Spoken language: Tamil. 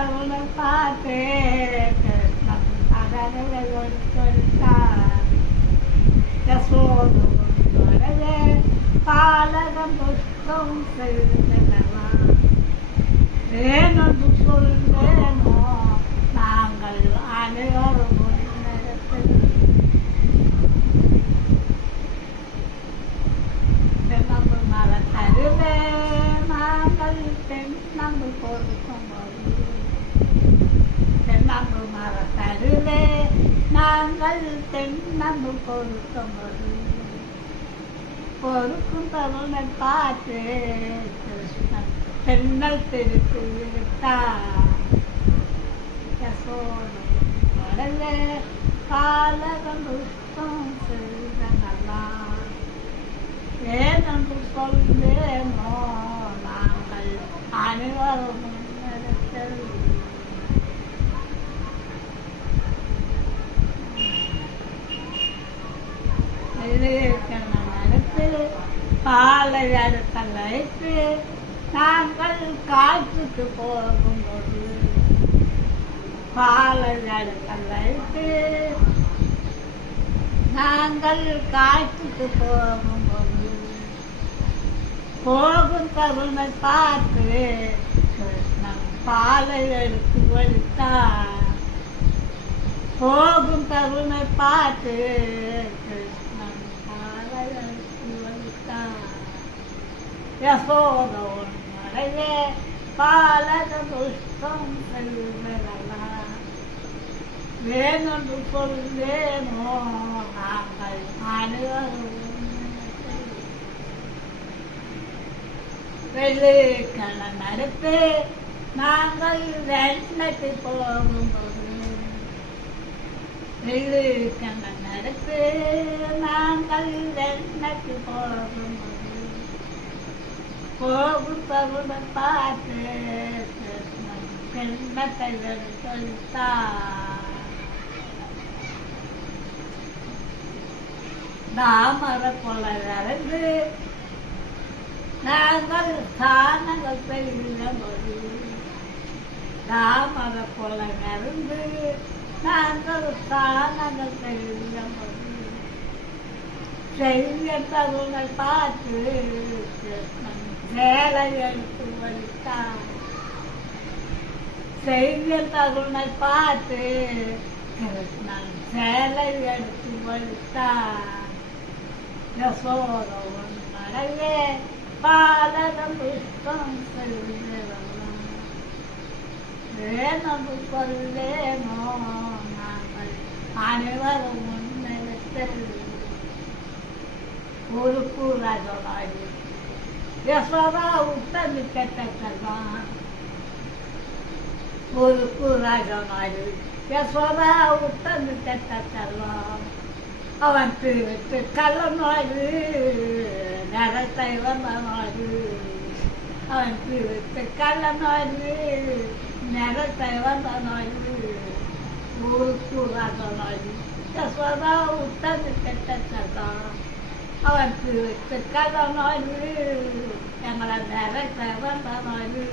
தருணை பார்த்து கிருஷ்ணன் அழகை கொடுத்தார். யசோதை வரவே பாலகம் புஷ்பம் செய்தனவா. ஏனென்று சொல்வேனோ நாங்கள் அனைவரும் முன்னேறத்தில் தென்னம்பு மரத்தருவே நாங்கள் தென்னம்பு கொடுக்கும் போது. தென்னம்பு மரத்தருவே நாங்கள் தென்னம்பு கொடுக்கும் போது. பொறுக்கும் தருணை பார்த்து கிருஷ்ணன் தென்னல் திருப்பி விட்டார். யசோதை வரவே பாலகம் புஷ்பம் செய்தனவா. ஏனென்று சொல்வேனோ நாங்கள் அனைவரும் முன்னேறத்தில் நடத்து பாலை அடுத்தழைத்து நாங்கள் காற்றுக்கு போகும்போது. பாலை அடுத்தழைத்து நாங்கள் காற்றுக்கு போகும்போது. போகும் தருணை பார்த்து கிருஷ்ணன் பாலை எடுத்து வலித்தார். போகும் தருணை பார்த்து கிருஷ்ணன் பாலை எடுத்து வலித்தார். யசோதை உன்னுடைய பாலக புஷ்பம் செல்வதா. வேணென்று சொல்வேனோ நாங்கள் அனைவரும் வெள்ளிக்கிழமை அடுத்து நாங்கள் வெண்ணக்கு போகும்போது. வெள்ளிக்கிழமை அடுத்து நாங்கள் வெண்ணக்கு போகும்போது. போகும் தருணை பார்த்து கிருஷ்ணன் பெண்ணத்தை எடுத்தார். தாமர கொலை வரைந்து நாங்கள் ஸ்தானங்கள் செய்யும்போது. தாமர கொலை வரைந்து நாங்கள் ஸ்தானங்கள் செய்யும்போது. செய்ய தருணை பார்த்து கிருஷ்ணன் சேலை எடுத்து வலித்தார். செய்ய தருணை பார்த்து கிருஷ்ணன் சேலை எடுத்து வலித்தார். யசோதை உன்னுடைய பாலகம் புஷ்பம் செய்தனவா. ஏனென்று சொல்வேனோ நாங்கள் அனைவரும் முன்னேறத்தில் ஒரு கூறாஜனாகி யசோதா உத்தமி கெட்டதான். ஒரு கூறாஜனாகி யசோதா உத்தமி கெட்டலாம். அவன் திருவிட்டு கள்ள நோடு நரத்தை வந்த நோடு. அவன் திருவிட்டு கள்ள நோடு நரத்தை வந்த நோடு. ஒரு கூறாஜனாகி யசோதா உத்தமி கெட்டதான். அவன் திருவிட்டு கள்ள நோடு எங்களை நரத்தை வந்த நோடு.